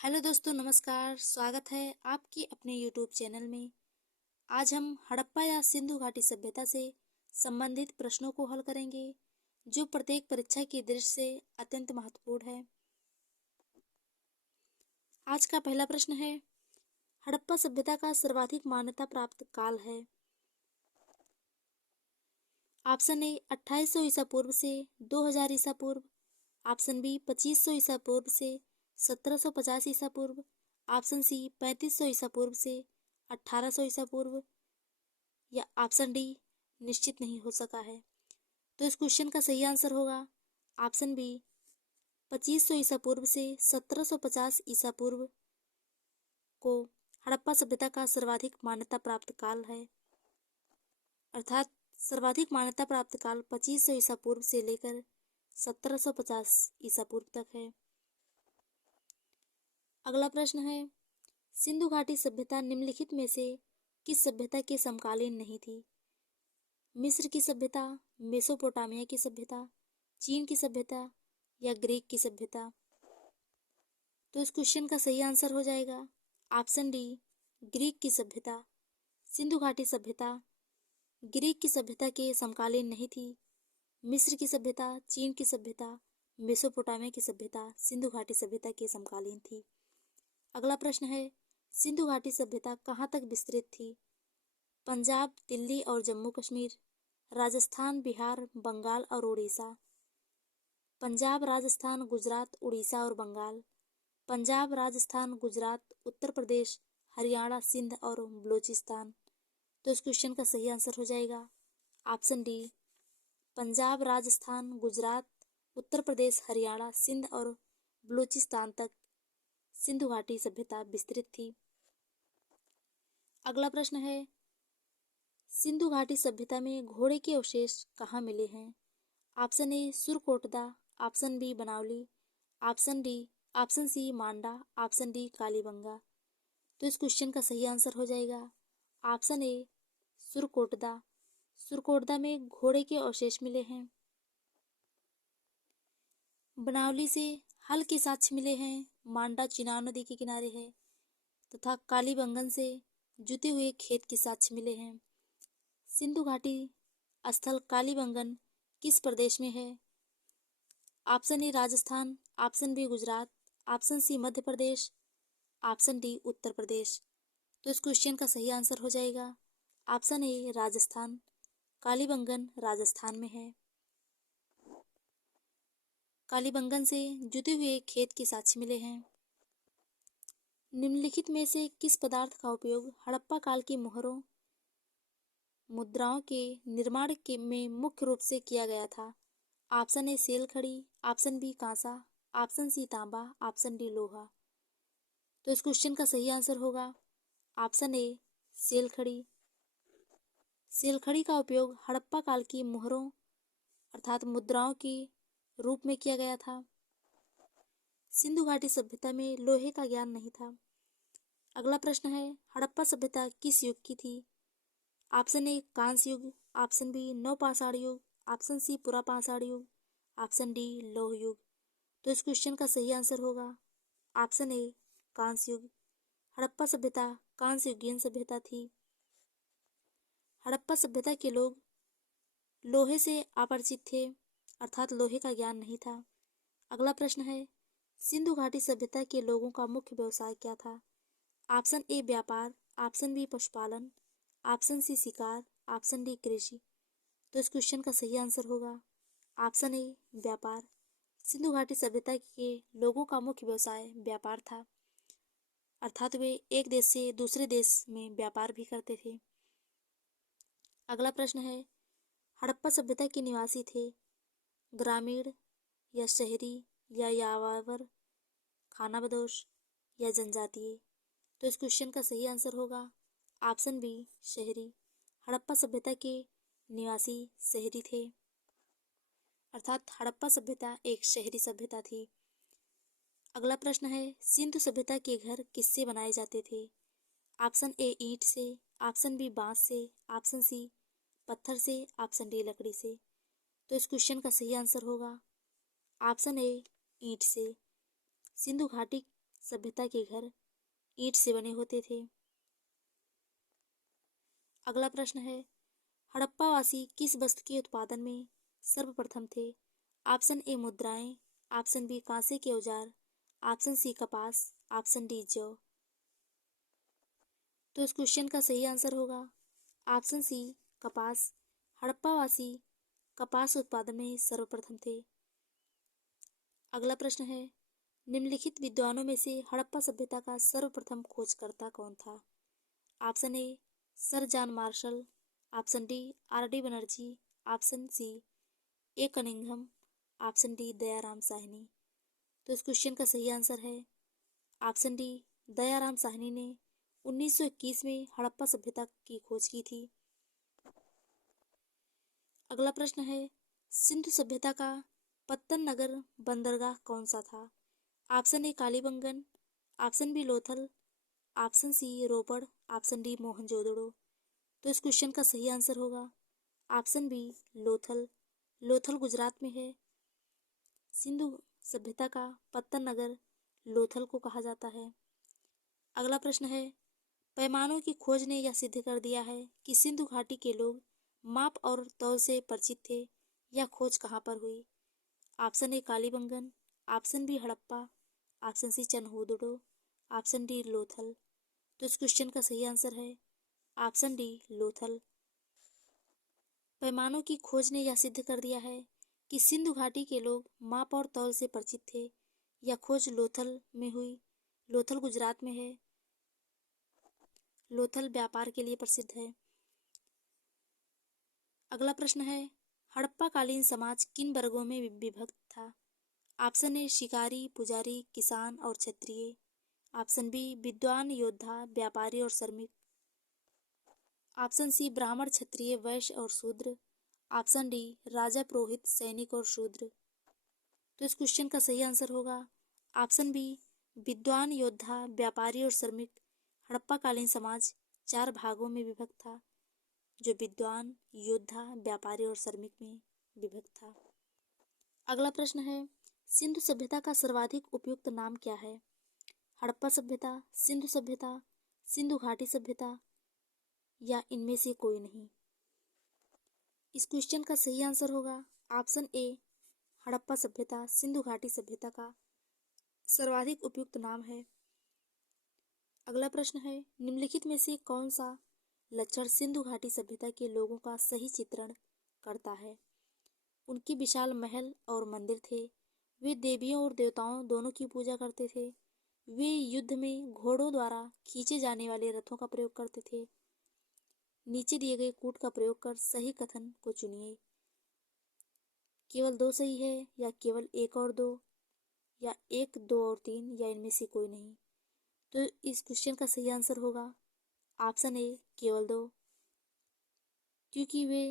Hello दोस्तों, नमस्कार। स्वागत है आपकी अपने यूट्यूब चैनल में। आज हम हड़प्पा या सिंधु घाटी सभ्यता से संबंधित प्रश्नों को हल करेंगे, जो प्रत्येक परीक्षा की दृष्टि से अत्यंत महत्वपूर्ण है। आज का पहला प्रश्न है, हड़प्पा सभ्यता का सर्वाधिक मान्यता प्राप्त काल है। ऑप्शन ए 2800 ईसा पूर्व से 2000 ईसा पूर्व। ऑप्शन बी 2500 ईसा पूर्व से 1750 ईसा पूर्व। ऑप्शन सी 3500 ईसा पूर्व से 1800 ईसा पूर्व। या ऑप्शन डी निश्चित नहीं हो सका है। तो इस क्वेश्चन का सही आंसर होगा ऑप्शन बी 2500 ईसा पूर्व से 1750 ईसा पूर्व को हड़प्पा सभ्यता का सर्वाधिक मान्यता प्राप्त काल है। अर्थात सर्वाधिक मान्यता प्राप्त काल 2500 ईसा पूर्व से लेकर 1750 ईसा पूर्व तक है। अगला प्रश्न है, सिंधु घाटी सभ्यता निम्नलिखित में से किस सभ्यता के समकालीन नहीं थी? मिस्र की सभ्यता, मेसोपोटामिया की सभ्यता, चीन की सभ्यता या ग्रीक की सभ्यता। तो इस क्वेश्चन का सही आंसर हो जाएगा ऑप्शन डी ग्रीक की सभ्यता। सिंधु घाटी सभ्यता ग्रीक की सभ्यता के समकालीन नहीं थी। मिस्र की सभ्यता, चीन की सभ्यता, मेसोपोटामिया की सभ्यता सिंधु घाटी सभ्यता के समकालीन थी। अगला प्रश्न है, सिंधु घाटी सभ्यता कहाँ तक विस्तृत थी? पंजाब, दिल्ली और जम्मू कश्मीर, राजस्थान, बिहार, बंगाल और उड़ीसा। पंजाब, राजस्थान, गुजरात, उड़ीसा और बंगाल। पंजाब, राजस्थान, गुजरात, उत्तर प्रदेश, हरियाणा, सिंध और बलूचिस्तान। तो इस क्वेश्चन का सही आंसर हो जाएगा ऑप्शन डी पंजाब, राजस्थान, गुजरात, उत्तर प्रदेश, हरियाणा, सिंध और बलूचिस्तान तक सिंधु घाटी सभ्यता विस्तृत थी। अगला प्रश्न है, सिंधु घाटी सभ्यता में घोड़े के अवशेष कहाँ मिले हैं? Option A Surkotada, option B Banawali, option C Manda, option D Kalibanga. तो इस क्वेश्चन का सही आंसर हो जाएगा ऑप्शन ए सुरकोटदा। सुरकोटदा में घोड़े के अवशेष मिले हैं। बनावली से हल के साक्ष्य मिले हैं। मांडा चिनाब नदी के किनारे है। तथा कालीबंगन से जुते हुए खेत के साक्ष्य मिले हैं। सिंधु घाटी स्थल कालीबंगन किस प्रदेश में है? Option A Rajasthan, option B Gujarat, option C Madhya Pradesh, option D Uttar Pradesh. तो इस क्वेश्चन का सही आंसर हो जाएगा ऑप्शन ए राजस्थान। कालीबंगन राजस्थान में है। कालीबंगन से जुते हुए खेत के साक्ष्य मिले हैं। निम्नलिखित में से किस पदार्थ का उपयोग हड़प्पा काल की मोहरों मुद्राओं के निर्माण के में मुख्य रूप से किया गया था? ऑप्शन ए सेल खड़ी, ऑप्शन बी कांसा, ऑप्शन सी तांबा, ऑप्शन डी लोहा। तो इस क्वेश्चन का सही आंसर होगा ऑप्शन ए सेल खड़ी। सेल खड़ी का उपयोग हड़प्पा काल की मोहरों अर्थात मुद्राओं के रूप में किया गया था। सिंधु घाटी सभ्यता में लोहे का ज्ञान नहीं था। अगला प्रश्न है, हड़प्पा सभ्यता किस युग की थी? ऑप्शन ए कांस्य युग, ऑप्शन बी नवपाषाण युग, ऑप्शन सी पुरापाषाण युग, ऑप्शन डी लौह युग। तो इस क्वेश्चन का सही आंसर होगा ऑप्शन ए कांस्य युग। हड़प्पा सभ्यता कांस्य युगीन सभ्यता थी। हड़प्पा सभ्यता के लोग लोहे से अपरिचित थे, अर्थात लोहे का ज्ञान नहीं था। अगला प्रश्न है, सिंधु घाटी सभ्यता के लोगों का मुख्य व्यवसाय क्या था? ऑप्शन ए व्यापार, ऑप्शन बी पशुपालन, ऑप्शन सी शिकार, ऑप्शन डी कृषि। तो इस क्वेश्चन का सही आंसर होगा ऑप्शन ए व्यापार। सिंधु घाटी सभ्यता के लोगों का मुख्य व्यवसाय व्यापार था, अर्थात वे एक देश से दूसरे देश में व्यापार भी करते थे। अगला प्रश्न है, हड़प्पा सभ्यता के निवासी थे ग्रामीण या शहरी या यायावर, खानाबदोश या जनजातीय। तो इस क्वेश्चन का सही आंसर होगा ऑप्शन बी शहरी। हड़प्पा सभ्यता के निवासी शहरी थे, अर्थात हड़प्पा सभ्यता एक शहरी सभ्यता थी। अगला प्रश्न है, सिंधु सभ्यता के घर किससे बनाए जाते थे? ऑप्शन ए ईंट से, ऑप्शन बी बांस से, ऑप्शन सी पत्थर से, ऑप्शन डी लकड़ी से। तो इस क्वेश्चन का सही आंसर होगा ऑप्शन ए ईंट से। सिंधु घाटी सभ्यता के घर ईंट से बने होते थे। अगला प्रश्न है, हड़प्पावासी किस वस्तु के उत्पादन में सर्वप्रथम थे? ऑप्शन ए मुद्राएं, ऑप्शन बी कांसे के औजार, ऑप्शन सी कपास, ऑप्शन डी जौ। तो इस क्वेश्चन का सही आंसर होगा ऑप्शन सी कपास। हड़प्पावासी कपास उत्पादन में सर्वप्रथम थे। अगला प्रश्न है, निम्नलिखित विद्वानों में से हड़प्पा सभ्यता का सर्वप्रथम खोजकर्ता कौन था? Option A sir John Marshall, option D R D Banerjee, option C A Cunningham, option D Dayaram Sahni. तो इस क्वेश्चन का सही आंसर है ऑप्शन डी दयाराम साहनी ने 1921 में हड़प्पा सभ्यता की खोज की थी। अगला प्रश्न है, सिंधु सभ्यता का पत्तन नगर बंदरगाह कौन सा था? Option A Kalibangan, option B Lothal, option C Ropar, option D Mohenjodaro. तो इस क्वेश्चन का सही आंसर होगा ऑप्शन बी लोथल। लोथल गुजरात में है। सिंधु सभ्यता का पत्तन नगर लोथल को कहा जाता है। अगला प्रश्न है, पैमानों की खोज ने यह सिद्ध कर दिया है कि सिंधु घाटी के लोग माप और तौल से परिचित थे। यह खोज कहाँ पर हुई? Option A Kalibangan, option B Harappa, option C Chanhudaro, option D Lothal. तो इस क्वेश्चन का सही आंसर है ऑप्शन डी लोथल। पैमानों की खोज ने यह सिद्ध कर दिया है कि सिंधु घाटी के लोग माप और तौल से परिचित थे। यह खोज लोथल में हुई। लोथल गुजरात में है। लोथल व्यापार के लिए प्रसिद्ध है। अगला प्रश्न है, हड़प्पा कालीन समाज किन वर्गों में विभक्त था? ऑप्शन ए शिकारी, पुजारी, किसान और क्षत्रिय, ऑप्शन बी विद्वान, योद्धा, व्यापारी और श्रमिक, ऑप्शन सी ब्राह्मण, क्षत्रिय, वैश्य और शूद्र, ऑप्शन डी राजा, पुरोहित, सैनिक और शूद्र। तो इस क्वेश्चन का सही आंसर होगा ऑप्शन बी विद्वान, योद्धा, व्यापारी और श्रमिक। हड़प्पा कालीन समाज 4 भागों में विभक्त था, जो विद्वान, योद्धा, व्यापारी और श्रमिक में विभक्त था। अगला प्रश्न है, सिंधु सभ्यता का सर्वाधिक उपयुक्त नाम क्या है? हड़प्पा सभ्यता, सिंधु सभ्यता, सिंधु घाटी सभ्यता या इनमें से कोई नहीं? इस क्वेश्चन का सही आंसर होगा ऑप्शन ए हड़प्पा सभ्यता सिंधु घाटी सभ्यता का सर्वाधिक उपयुक्त नाम है। अगला प्रश्न है, निम्नलिखित में से कौन सा लक्षण सिंधु घाटी सभ्यता के लोगों का सही चित्रण करता है? उनके विशाल महल और मंदिर थे। वे देवियों और देवताओं दोनों की पूजा करते थे। वे युद्ध में घोड़ों द्वारा खींचे जाने वाले रथों का प्रयोग करते थे। नीचे दिए गए कूट का प्रयोग कर सही कथन को चुनिए। केवल 2 सही है या केवल 1 और 2 या 1, 2 और 3 या इनमें से कोई नहीं? तो इस क्वेश्चन का सही आंसर होगा ऑप्शन ए केवल 2, क्योंकि वे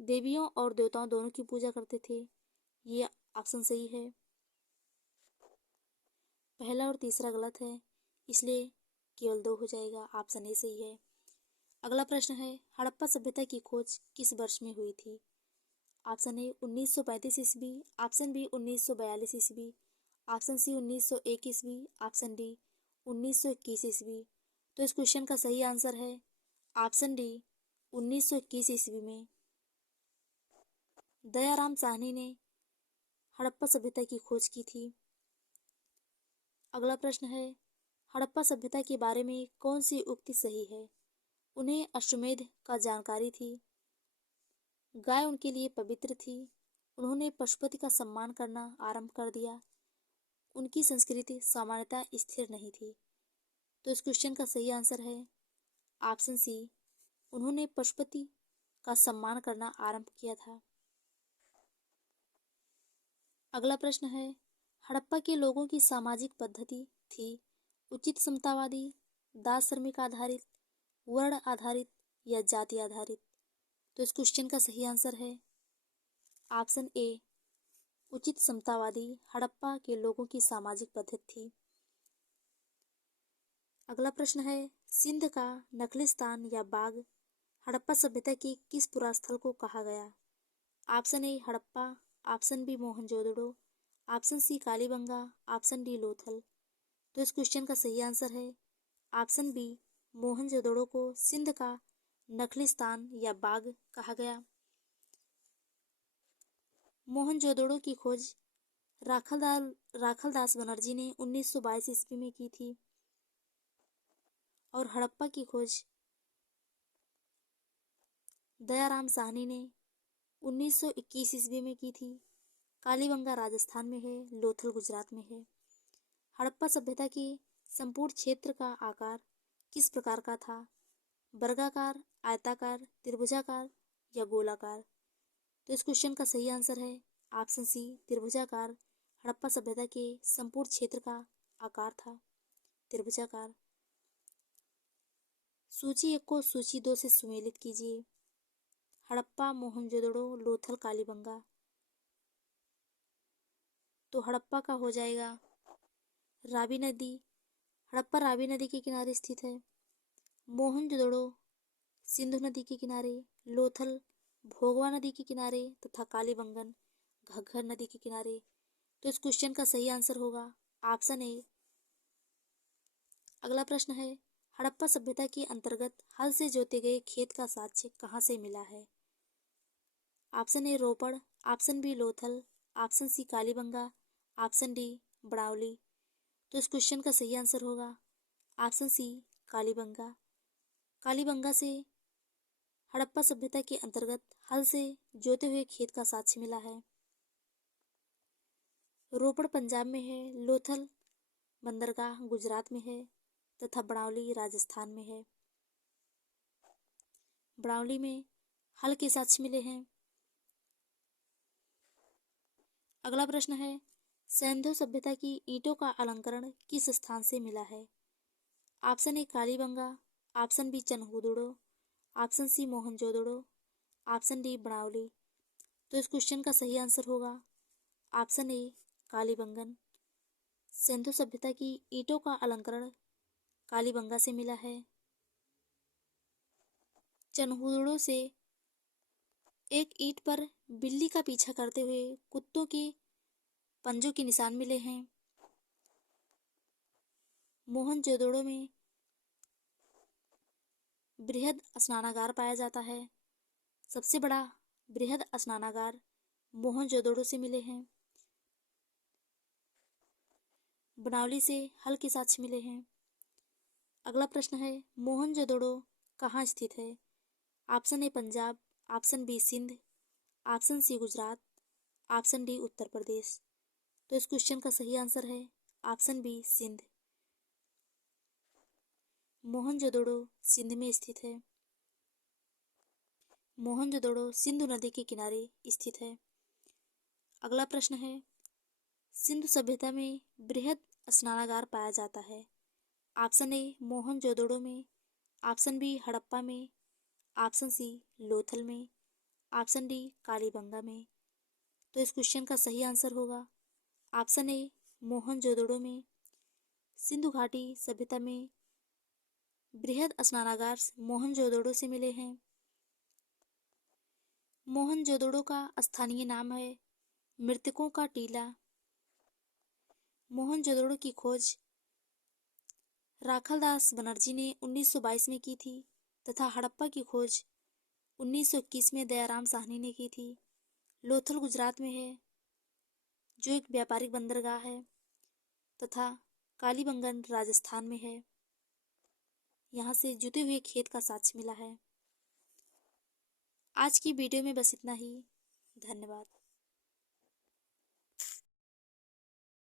देवियों और देवताओं दोनों की पूजा करते थे। ये ऑप्शन सही है। पहला और तीसरा गलत है, इसलिए केवल 2 हो जाएगा। ऑप्शन ए सही है। अगला प्रश्न है, हड़प्पा सभ्यता की खोज किस वर्ष में हुई थी? ऑप्शन ए 1935 ईस्वी, ऑप्शन बी 1942 ईस्वी, ऑप्शन सी 1901 ईस्वी, ऑप्शन डी 1921 ईस्वी। तो इस क्वेश्चन का सही आंसर है ऑप्शन डी 1921 ईस्वी में। दयाराम साहनी ने हड़प्पा सभ्यता की खोज की थी। अगला प्रश्न है, हड़प्पा सभ्यता के बारे में कौन सी उक्ति सही है? उन्हें अश्वमेध का जानकारी थी। गाय उनके लिए पवित्र थी। उन्होंने पशुपति का सम्मान करना आरंभ कर दिया। उनकी संस्कृति सामान्यतः स्थिर नहीं थी। तो इस क्वेश्चन का सही आंसर है ऑप्शन सी, उन्होंने पशुपति का सम्मान करना आरंभ किया था। अगला प्रश्न है, हड़प्पा के लोगों की सामाजिक पद्धति थी उचित समतावादी, दास श्रमिक आधारित, वर्ण आधारित या जाति आधारित? तो इस क्वेश्चन का सही आंसर है ऑप्शन ए उचित समतावादी हड़प्पा के लोगों की सामाजिक पद्धति थी। अगला प्रश्न है, सिंध का नखलिस्तान या बाग हड़प्पा सभ्यता के किस पुरास्थल को कहा गया? Option A Harappa, option B Mohenjodaro, option C Kalibangan, option D Lothal. तो इस क्वेश्चन का सही आंसर है ऑप्शन बी, मोहनजोदड़ो को सिंध का नखलिस्तान या बाग कहा गया। मोहनजोदड़ो की खोज राखलदास बनर्जी ने 1922 ईस्वी में की थी और हड़प्पा की खोज दयाराम साहनी ने 1921 ईस्वी में की थी। कालीबंगा राजस्थान में है, लोथल गुजरात में है। हड़प्पा सभ्यता के संपूर्ण क्षेत्र का आकार किस प्रकार का था? वर्गाकार, आयताकार, त्रिभुजाकार या गोलाकार? तो इस क्वेश्चन का सही आंसर है ऑप्शन सी, त्रिभुजाकार। हड़प्पा सभ्यता के संपूर्ण क्षेत्र का आकार था त्रिभुजाकार। सूची 1 को सूची 2 से सुमेलित कीजिए। हड़प्पा, मोहनजोदड़ो, लोथल, कालीबंगा। तो हड़प्पा का हो जाएगा रावी नदी। हड़प्पा रावी नदी के किनारे स्थित है। मोहनजोदड़ो सिंधु नदी के किनारे, लोथल भोगवा नदी के किनारे तथा कालीबंगन घग्गर नदी के किनारे। तो इस क्वेश्चन का सही आंसर होगा ऑप्शन ए। अगला प्रश्न है, हड़प्पा सभ्यता के अंतर्गत हल से जोते गए खेत का साक्ष्य कहाँ से मिला है? Option A Ropar, option B Lothal, option C Kalibangan, option D Badawali. तो इस क्वेश्चन का सही आंसर होगा ऑप्शन सी कालीबंगा। कालीबंगा से हड़प्पा सभ्यता के अंतर्गत हल से जोते हुए खेत का साक्ष्य मिला है। रोपड़ पंजाब में है, लोथल बंदरगाह गुजरात में है तथा बड़ावली राजस्थान में है। बड़ावली में हल के साक्ष्य मिले हैं। अगला प्रश्न है, सिंधु सभ्यता की ईंटों का अलंकरण किस स्थान से मिला है? Option A Kalibangan, option B Chanhudaro, option C Mohenjodaro, option D Badawali. तो इस क्वेश्चन का सही आंसर होगा ऑप्शन ए कालीबंगन। सिंधु सभ्यता की ईंटों का अलंकरण कालीबंगा से मिला है। चनहुदड़ो से एक ईंट पर बिल्ली का पीछा करते हुए कुत्तों के पंजों के निशान मिले हैं। मोहनजोदड़ो में बृहद स्नानागार पाया जाता है। सबसे बड़ा बृहद स्नानागार मोहनजोदड़ो से मिले हैं। बड़ावली से हल के साक्ष्य मिले हैं। अगला प्रश्न है, मोहनजोदड़ो कहाँ स्थित है? Option A Punjab, option B Sindh, option C Gujarat, option D Uttar Pradesh. तो इस क्वेश्चन का सही आंसर है ऑप्शन बी सिंध। मोहनजोदड़ो सिंध में स्थित है। मोहनजोदड़ो सिंधु नदी के किनारे स्थित है। अगला प्रश्न है, सिंधु सभ्यता में बृहद स्नानागार पाया जाता है। ऑप्शन ए मोहनजोदड़ो में, ऑप्शन बी हड़प्पा में, ऑप्शन सी लोथल में, ऑप्शन डी कालीबंगा में। तो इस क्वेश्चन का सही आंसर होगा ऑप्शन ए मोहनजोदड़ो में। सिंधु घाटी सभ्यता में बृहद स्नानागार मोहनजोदड़ो से मिले हैं। मोहनजोदड़ो का स्थानीय नाम है मृतकों का टीला। मोहनजोदड़ो की खोज राखलदास बनर्जी ने 1922 में की थी तथा हड़प्पा की खोज 1921 में दयाराम साहनी ने की थी। लोथल गुजरात में है जो एक व्यापारिक बंदरगाह है तथा कालीबंगन राजस्थान में है। यहाँ से जुते हुए खेत का साक्ष्य मिला है। आज की वीडियो में बस इतना ही। धन्यवाद।